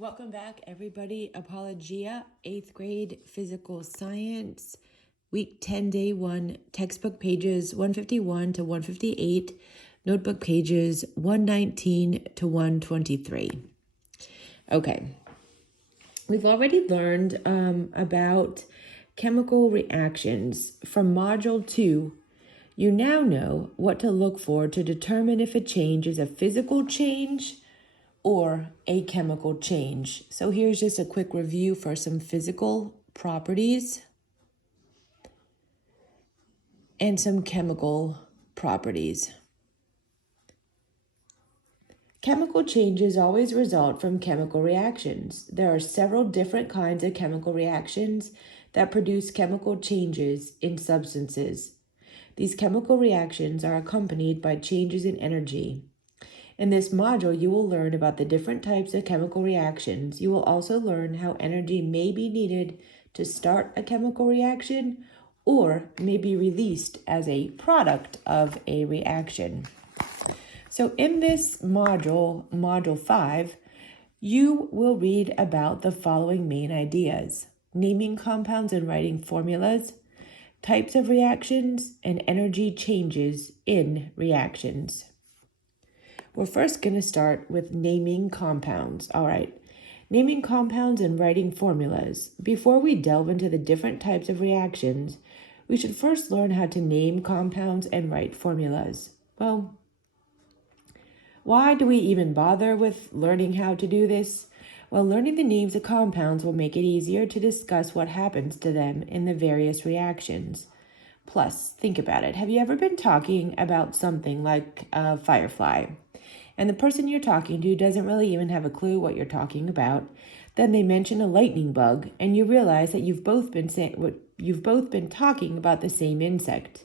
Welcome back, everybody. Apologia, 8th grade physical science, week 10, day 1, textbook pages 151 to 158, notebook pages 119 to 123. Okay, we've already learned about chemical reactions from Module 2. You now know what to look for to determine if a change is a physical change or a chemical change. So here's just a quick review for some physical properties and some chemical properties. Chemical changes always result from chemical reactions. There are several different kinds of chemical reactions that produce chemical changes in substances. These chemical reactions are accompanied by changes in energy. In this module, you will learn about the different types of chemical reactions. You will also learn how energy may be needed to start a chemical reaction or may be released as a product of a reaction. So in this module, Module 5, you will read about the following main ideas: naming compounds and writing formulas, types of reactions, and energy changes in reactions. We're first going to start with naming compounds. All right, naming compounds and writing formulas. Before we delve into the different types of reactions, we should first learn how to name compounds and write formulas. Well, why do we even bother with learning how to do this? Well, learning the names of compounds will make it easier to discuss what happens to them in the various reactions. Plus, think about it. Have you ever been talking about something like a firefly, and the person you're talking to doesn't really even have a clue what you're talking about? Then they mention a lightning bug, and you realize that you've both been talking about the same insect.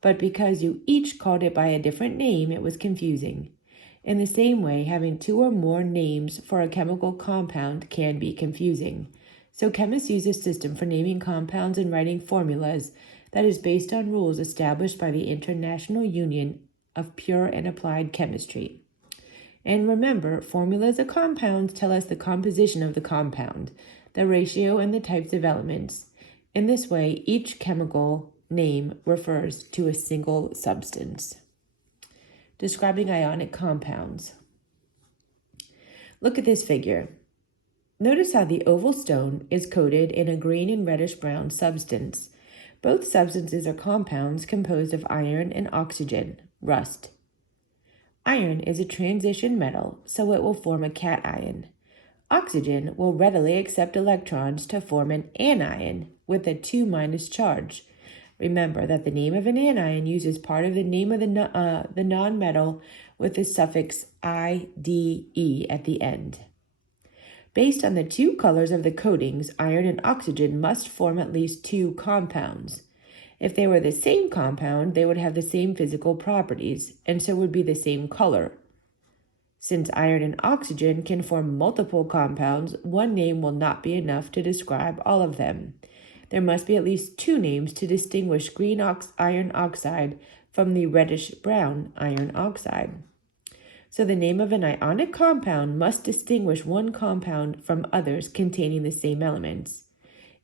But because you each called it by a different name, it was confusing. In the same way, having two or more names for a chemical compound can be confusing. So chemists use a system for naming compounds and writing formulas that is based on rules established by the International Union of Pure and Applied Chemistry. And remember, formulas of compounds tell us the composition of the compound, the ratio, and the types of elements. In this way, each chemical name refers to a single substance. Describing ionic compounds. Look at this figure. Notice how the oval stone is coated in a green and reddish-brown substance. Both substances are compounds composed of iron and oxygen, rust. Iron is a transition metal, so it will form a cation. Oxygen will readily accept electrons to form an anion with a 2- charge. Remember that the name of an anion uses part of the name of the nonmetal with the suffix IDE at the end. Based on the two colors of the coatings, iron and oxygen must form at least two compounds. If they were the same compound, they would have the same physical properties, and so would be the same color. Since iron and oxygen can form multiple compounds, one name will not be enough to describe all of them. There must be at least two names to distinguish green iron oxide from the reddish-brown iron oxide. So the name of an ionic compound must distinguish one compound from others containing the same elements.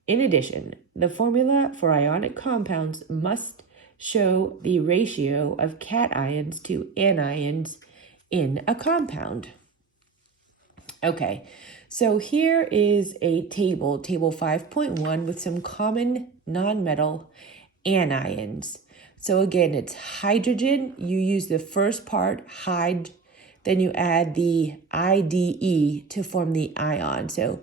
In addition, the formula for ionic compounds must show the ratio of cations to anions in a compound. Okay, so here is a table 5.1, with some common nonmetal anions. So again, it's hydrogen. You use the first part, hyd, then you add the IDE to form the ion. So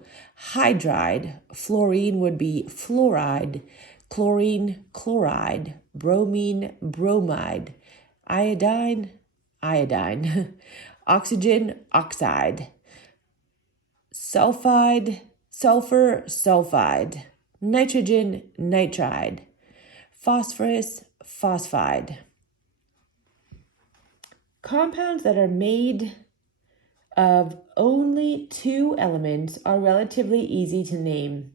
hydride, fluorine would be fluoride, chlorine, chloride, bromine, bromide, iodine, iodine, oxygen, oxide, sulfide, sulfur, sulfide, nitrogen, nitride, phosphorus, phosphide. Compounds that are made of only two elements are relatively easy to name.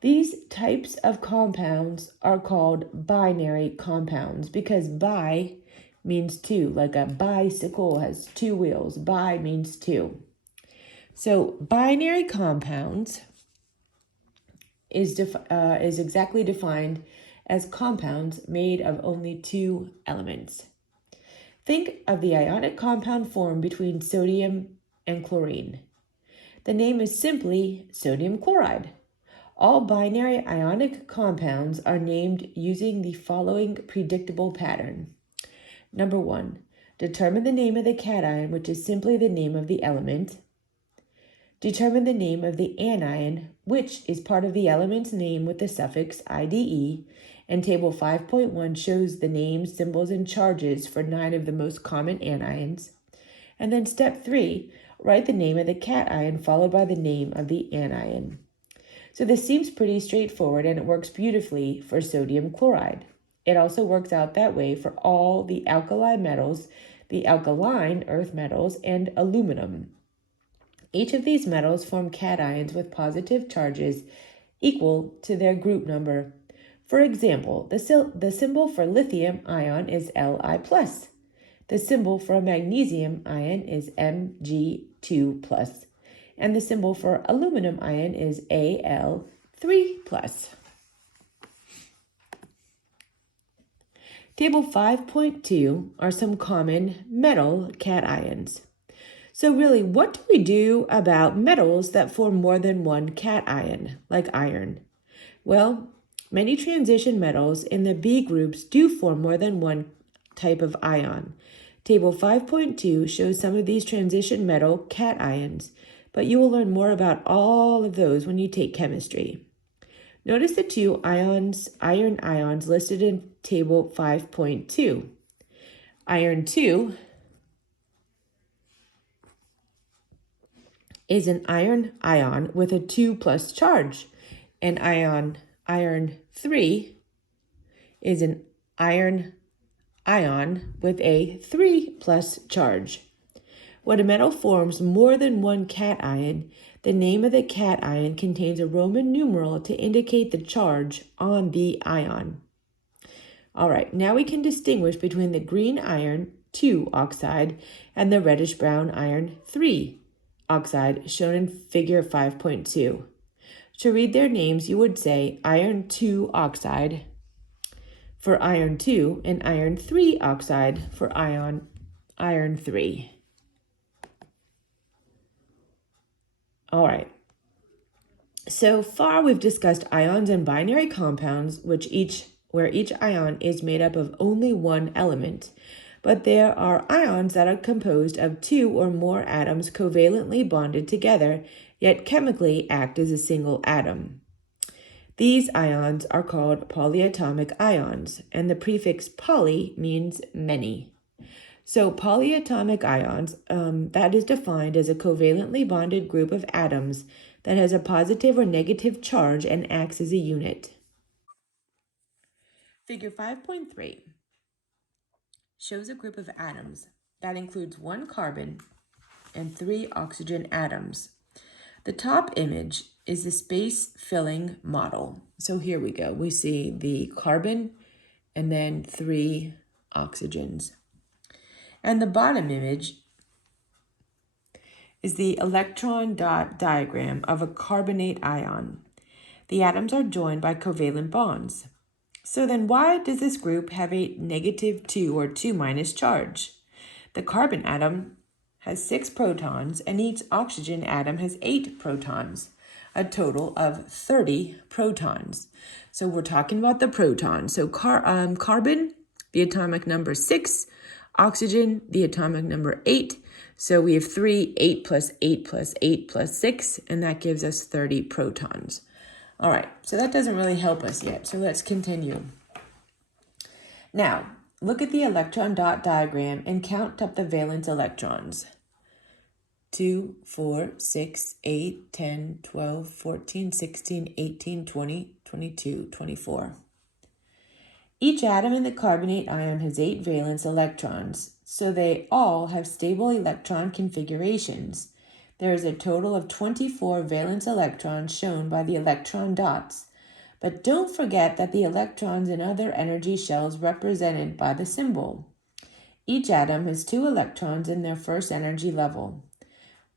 These types of compounds are called binary compounds because bi means two, like a bicycle has two wheels. Bi means two. So binary compounds is exactly defined as compounds made of only two elements. Think of the ionic compound formed between sodium and chlorine. The name is simply sodium chloride. All binary ionic compounds are named using the following predictable pattern. Number 1, determine the name of the cation, which is simply the name of the element. Determine the name of the anion, which is part of the element's name with the suffix IDE, and Table 5.1 shows the names, symbols, and charges for 9 of the most common anions. And then step 3, write the name of the cation followed by the name of the anion. So this seems pretty straightforward, and it works beautifully for sodium chloride. It also works out that way for all the alkali metals, the alkaline earth metals, and aluminum. Each of these metals form cations with positive charges equal to their group number. For example, the symbol for lithium ion is Li+. The symbol for a magnesium ion is Mg2+. And the symbol for aluminum ion is Al3+. Table 5.2 are some common metal cations. So really, what do we do about metals that form more than one cation, like iron? Well, many transition metals in the B groups do form more than one type of ion. Table 5.2 shows some of these transition metal cations, but you will learn more about all of those when you take chemistry. Notice the two iron ions listed in Table 5.2. Iron 2 is an iron ion with a 2+ charge, and iron 3 is an iron ion with a 3+ charge. When a metal forms more than one cation, the name of the cation contains a Roman numeral to indicate the charge on the ion. All right, now we can distinguish between the green iron 2 oxide and the reddish-brown iron 3 oxide shown in figure 5.2. To read their names, you would say iron 2 oxide for iron 2 and iron 3 oxide for iron 3. All right. So far we've discussed ions and binary compounds where each ion is made up of only one element. But there are ions that are composed of 2 or more atoms covalently bonded together, yet chemically act as a single atom. These ions are called polyatomic ions, and the prefix poly means many. So polyatomic ions, that is defined as a covalently bonded group of atoms that has a positive or negative charge and acts as a unit. Figure 5.3 shows a group of atoms that includes 1 carbon and 3 oxygen atoms. The top image is the space-filling model. So here we go. We see the carbon and then 3 oxygens. And the bottom image is the electron dot diagram of a carbonate ion. The atoms are joined by covalent bonds. So then why does this group have a -2 or 2- charge? The carbon atom has 6 protons and each oxygen atom has 8 protons, a total of 30 protons. So we're talking about the protons. So carbon, the atomic number 6, oxygen, the atomic number 8. So we have 3, 8 plus 8 plus 8 plus 6, and that gives us 30 protons. All right, so that doesn't really help us yet, so let's continue. Now, look at the electron dot diagram and count up the valence electrons. 2, 4, 6, 8, 10, 12, 14, 16, 18, 20, 22, 24. Each atom in the carbonate ion has 8 valence electrons, so they all have stable electron configurations. There is a total of 24 valence electrons shown by the electron dots. But don't forget that the electrons in other energy shells represented by the symbol. Each atom has 2 electrons in their first energy level.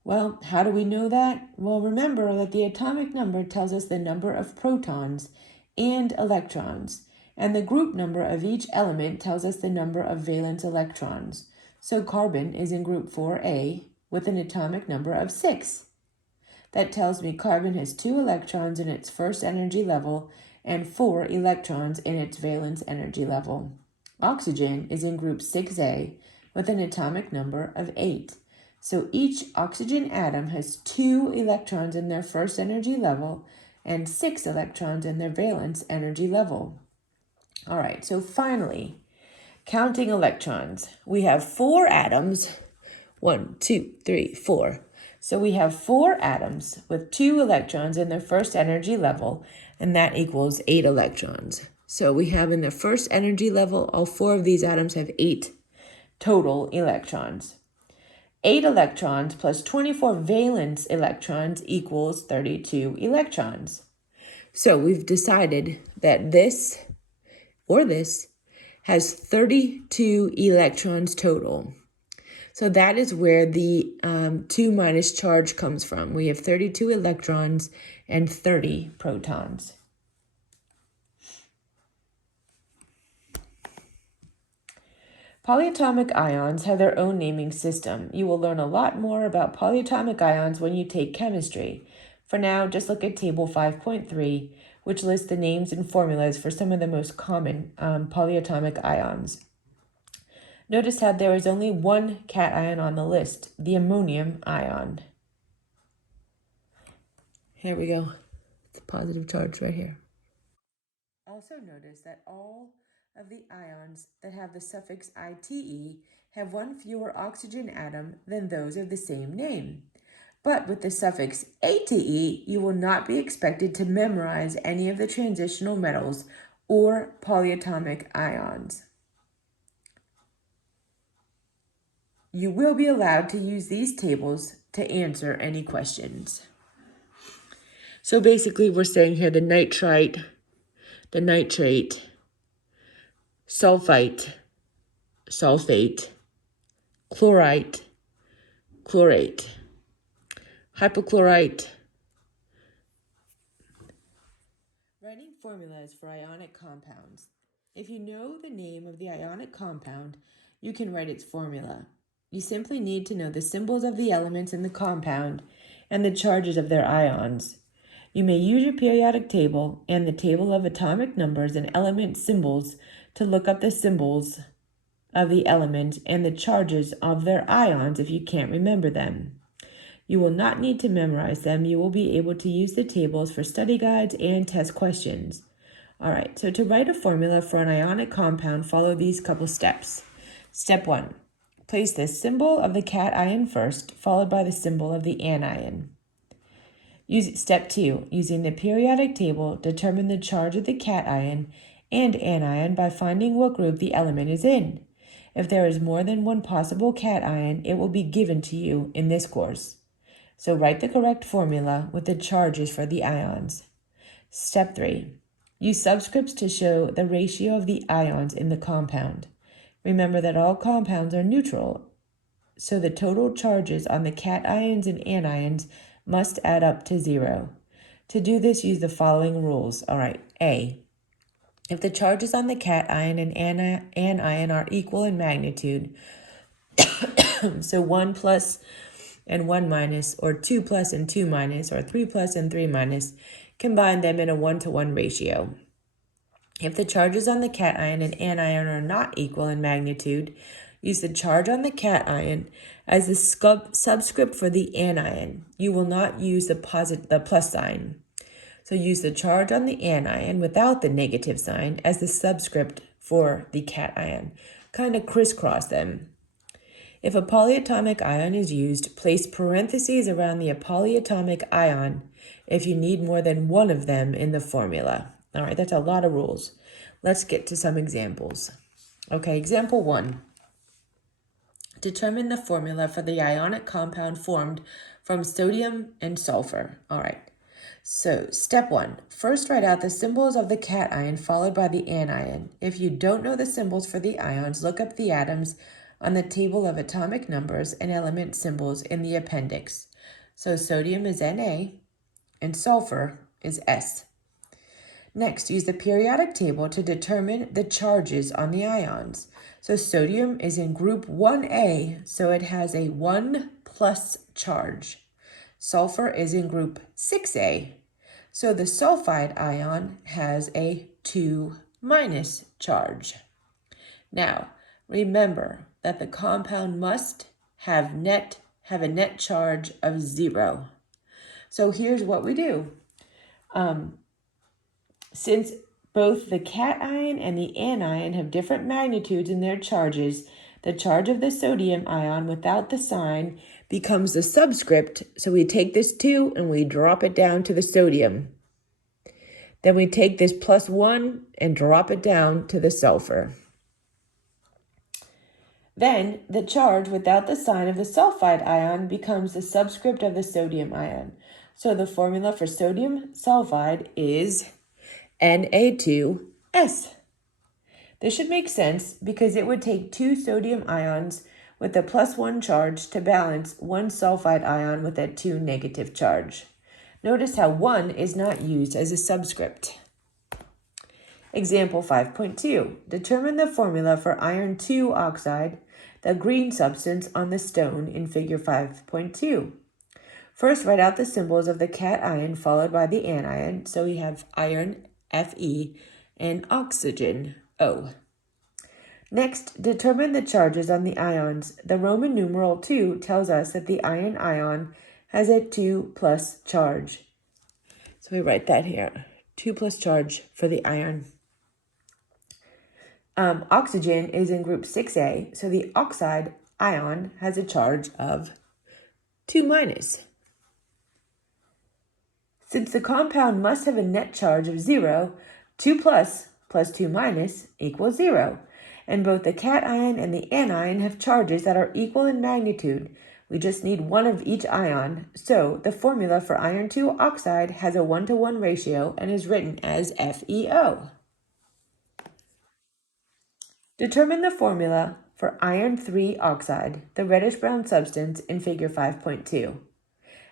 Well, how do we know that? Well, remember that the atomic number tells us the number of protons and electrons, and the group number of each element tells us the number of valence electrons. So carbon is in group 4A with an atomic number of 6. That tells me carbon has 2 electrons in its first energy level and 4 electrons in its valence energy level. Oxygen is in group 6A with an atomic number of 8. So each oxygen atom has 2 electrons in their first energy level and 6 electrons in their valence energy level. All right, so finally, counting electrons. We have 4 atoms. 1, 2, 3, 4. So we have 4 atoms with 2 electrons in their first energy level, and that equals 8 electrons. So we have in the first energy level, all 4 of these atoms have 8 total electrons. 8 electrons plus 24 valence electrons equals 32 electrons. So we've decided that this has 32 electrons total. So that is where the 2 minus charge comes from. We have 32 electrons and 30 protons. Polyatomic ions have their own naming system. You will learn a lot more about polyatomic ions when you take chemistry. For now, just look at Table 5.3, which lists the names and formulas for some of the most common polyatomic ions. Notice how there is only one cation on the list, the ammonium ion. Here we go. It's a positive charge right here. Also notice that all of the ions that have the suffix ite have one fewer oxygen atom than those of the same name. But with the suffix ate, you will not be expected to memorize any of the transitional metals or polyatomic ions. You will be allowed to use these tables to answer any questions. So basically we're saying here the nitrite, sulfite, sulfate, chlorite, chlorate, hypochlorite. Writing formulas for ionic compounds. If you know the name of the ionic compound, you can write its formula. You simply need to know the symbols of the elements in the compound and the charges of their ions. You may use your periodic table and the table of atomic numbers and element symbols to look up the symbols of the element and the charges of their ions if you can't remember them. You will not need to memorize them. You will be able to use the tables for study guides and test questions. All right, so to write a formula for an ionic compound, follow these couple steps. Step 1. Place the symbol of the cation first, followed by the symbol of the anion. Step 2. Using the periodic table, determine the charge of the cation and anion by finding what group the element is in. If there is more than one possible cation, it will be given to you in this course. So write the correct formula with the charges for the ions. Step 3. Use subscripts to show the ratio of the ions in the compound. Remember that all compounds are neutral, so the total charges on the cations and anions must add up to 0. To do this, use the following rules. All right, A. If the charges on the cation and anion are equal in magnitude, so 1 plus and 1 minus, or 2 plus and 2 minus, or 3 plus and 3 minus, combine them in a 1-to-1 ratio. If the charges on the cation and anion are not equal in magnitude, use the charge on the cation as the subscript for the anion. You will not use the plus sign. So use the charge on the anion without the negative sign as the subscript for the cation. Kind of crisscross them. If a polyatomic ion is used, place parentheses around the polyatomic ion if you need more than one of them in the formula. All right, that's a lot of rules. Let's get to some examples. Okay, example 1. Determine the formula for the ionic compound formed from sodium and sulfur. All right, so step 1. First write out the symbols of the cation followed by the anion. If you don't know the symbols for the ions, look up the atoms on the table of atomic numbers and element symbols in the appendix. So sodium is Na and sulfur is S. Next, use the periodic table to determine the charges on the ions. So sodium is in group 1A, so it has a 1 plus charge. Sulfur is in group 6A, so the sulfide ion has a 2 minus charge. Now, remember that the compound must have a net charge of 0. So here's what we do. Since both the cation and the anion have different magnitudes in their charges, the charge of the sodium ion without the sign becomes the subscript. So we take this 2 and we drop it down to the sodium. Then we take this +1 and drop it down to the sulfur. Then the charge without the sign of the sulfide ion becomes the subscript of the sodium ion. So the formula for sodium sulfide is Na2S. This should make sense because it would take 2 sodium ions with a +1 charge to balance 1 sulfide ion with a 2 negative charge. Notice how 1 is not used as a subscript. Example 5.2. Determine the formula for iron 2 oxide, the green substance on the stone in figure 5.2. First, write out the symbols of the cation followed by the anion. So we have iron, Fe, and oxygen, O. Next, determine the charges on the ions. The Roman numeral 2 tells us that the iron ion has a 2 plus charge. So we write that here, 2 plus charge for the iron. Oxygen is in group 6A, so the oxide ion has a charge of 2 minus. Since the compound must have a net charge of 0, 2 plus 2 minus equals 0. And both the cation and the anion have charges that are equal in magnitude. We just need one of each ion. So the formula for iron 2 oxide has a 1-to-1 ratio and is written as FeO. Determine the formula for iron 3 oxide, the reddish-brown substance in figure 5.2.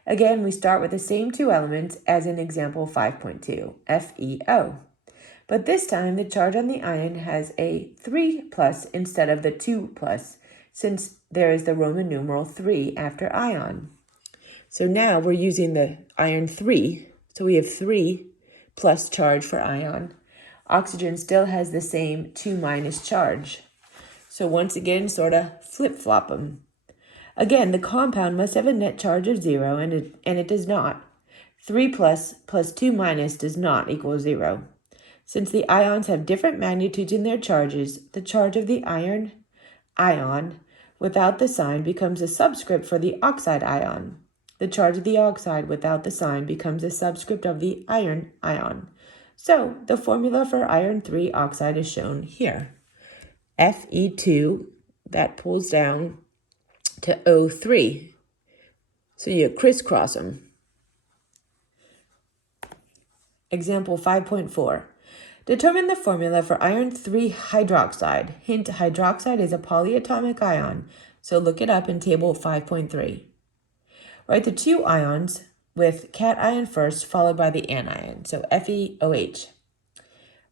Again, we start with the same 2 elements as in example 5.2, FeO. But this time, the charge on the ion has a 3 plus instead of the 2 plus, since there is the Roman numeral 3 after ion. So now we're using the iron 3, so we have 3 plus charge for ion. Oxygen still has the same 2 minus charge. So once again, sort of flip-flop them. Again, the compound must have a net charge of 0, and it does not. 3 plus 2 minus does not equal 0. Since the ions have different magnitudes in their charges, the charge of the iron ion without the sign becomes a subscript for the oxide ion. The charge of the oxide without the sign becomes a subscript of the iron ion. So the formula for iron 3 oxide is shown here. Fe2, that pulls down to O3. So you crisscross them. Example 5.4. Determine the formula for iron 3 hydroxide. Hint, hydroxide is a polyatomic ion, so look it up in table 5.3. Write the 2 ions with cation first, followed by the anion, so FeOH.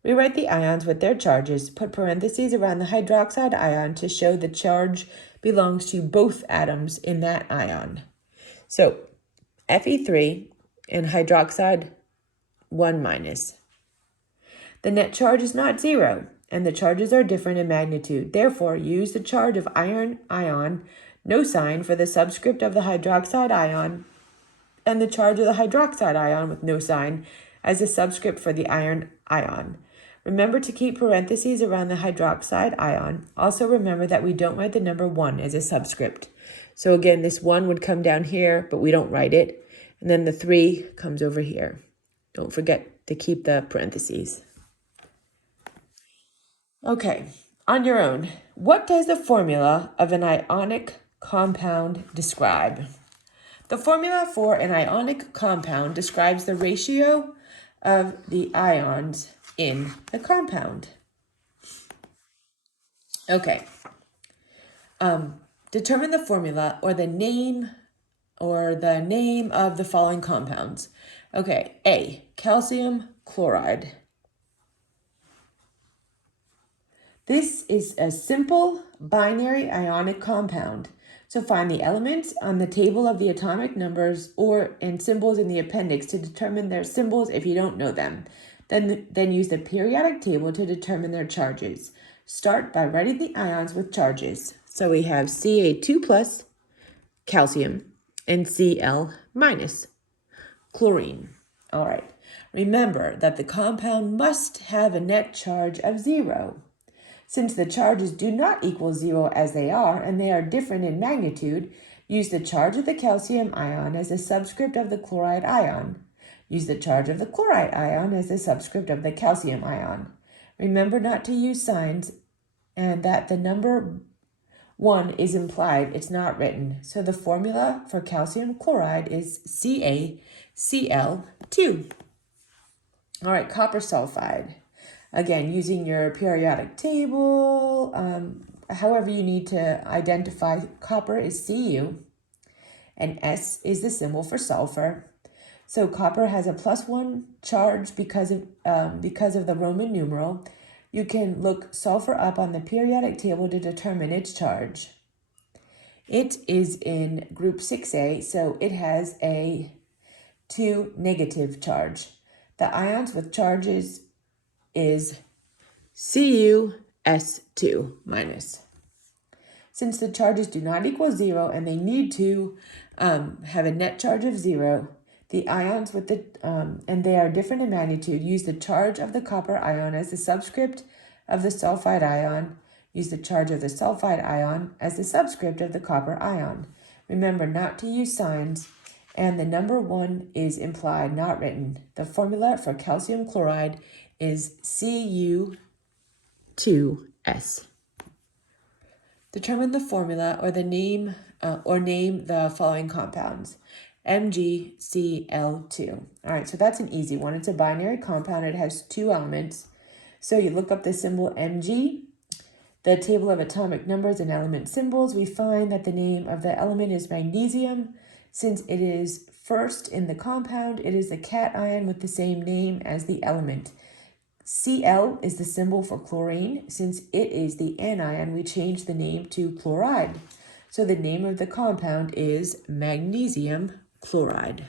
Rewrite the ions with their charges, put parentheses around the hydroxide ion to show the charge belongs to both atoms in that ion. So Fe3 and hydroxide 1 minus. The net charge is not 0, and the charges are different in magnitude. Therefore, use the charge of iron ion, no sign, for the subscript of the hydroxide ion, and the charge of the hydroxide ion with no sign as a subscript for the iron ion. Remember to keep parentheses around the hydroxide ion. Also remember that we don't write the number 1 as a subscript. So again, this 1 would come down here, but we don't write it. And then the 3 comes over here. Don't forget to keep the parentheses. Okay, on your own, what does the formula of an ionic compound describe? The formula for an ionic compound describes the ratio of the ions in the compound. Okay, determine the formula or the name or the name of the following compounds. Okay, A, calcium chloride. This is a simple binary ionic compound. So find the elements on the table of the atomic numbers or in symbols in the appendix to determine their symbols if you don't know them. Then use the periodic table to determine their charges. Start by writing the ions with charges. So we have Ca2 plus, calcium, and Cl minus, chlorine. All right, remember that the compound must have a net charge of 0. Since the charges do not equal 0 as they are, and they are different in magnitude, use the charge of the calcium ion as a subscript of the chloride ion. Use the charge of the chloride ion as a subscript of the calcium ion. Remember not to use signs and that the number 1 is implied, it's not written. So the formula for calcium chloride is CaCl2. All right, copper sulfide. Again, using your periodic table, however you need to identify copper is Cu, and S is the symbol for sulfur. So copper has a +1 charge because of the Roman numeral. You can look sulfur up on the periodic table to determine its charge. It is in group 6A, so it has a 2 negative charge. The ions with charges is CuS2 minus. Since the charges do not equal 0 and they need to have a net charge of 0, the ions with the and they are different in magnitude, use the charge of the copper ion as the subscript of the sulfide ion. Use the charge of the sulfide ion as the subscript of the copper ion. Remember not to use signs, and the number 1 is implied, not written. The formula for calcium chloride is Cu2S. Determine the formula or the name name the following compounds. MgCl2. All right, so that's an easy one. It's a binary compound. It has 2 elements. So you look up the symbol Mg, the table of atomic numbers and element symbols. We find that the name of the element is magnesium. Since it is first in the compound, it is the cation with the same name as the element. Cl is the symbol for chlorine. Since it is the anion, we change the name to chloride. So the name of the compound is magnesium chloride.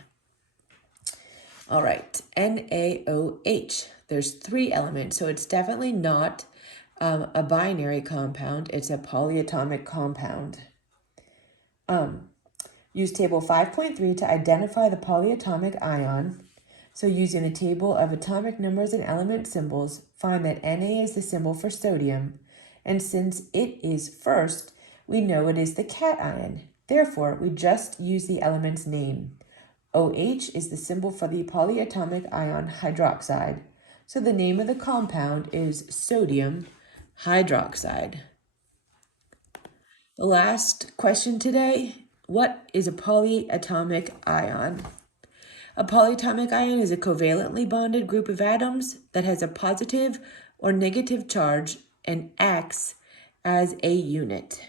All right, NaOH. There's 3 elements, so it's definitely not a binary compound. It's a polyatomic compound. Use table 5.3 to identify the polyatomic ion. So using the table of atomic numbers and element symbols, find that Na is the symbol for sodium. And since it is first, we know it is the cation. Therefore, we just use the element's name. OH is the symbol for the polyatomic ion hydroxide. So the name of the compound is sodium hydroxide. The last question today, what is a polyatomic ion? A polyatomic ion is a covalently bonded group of atoms that has a positive or negative charge and acts as a unit.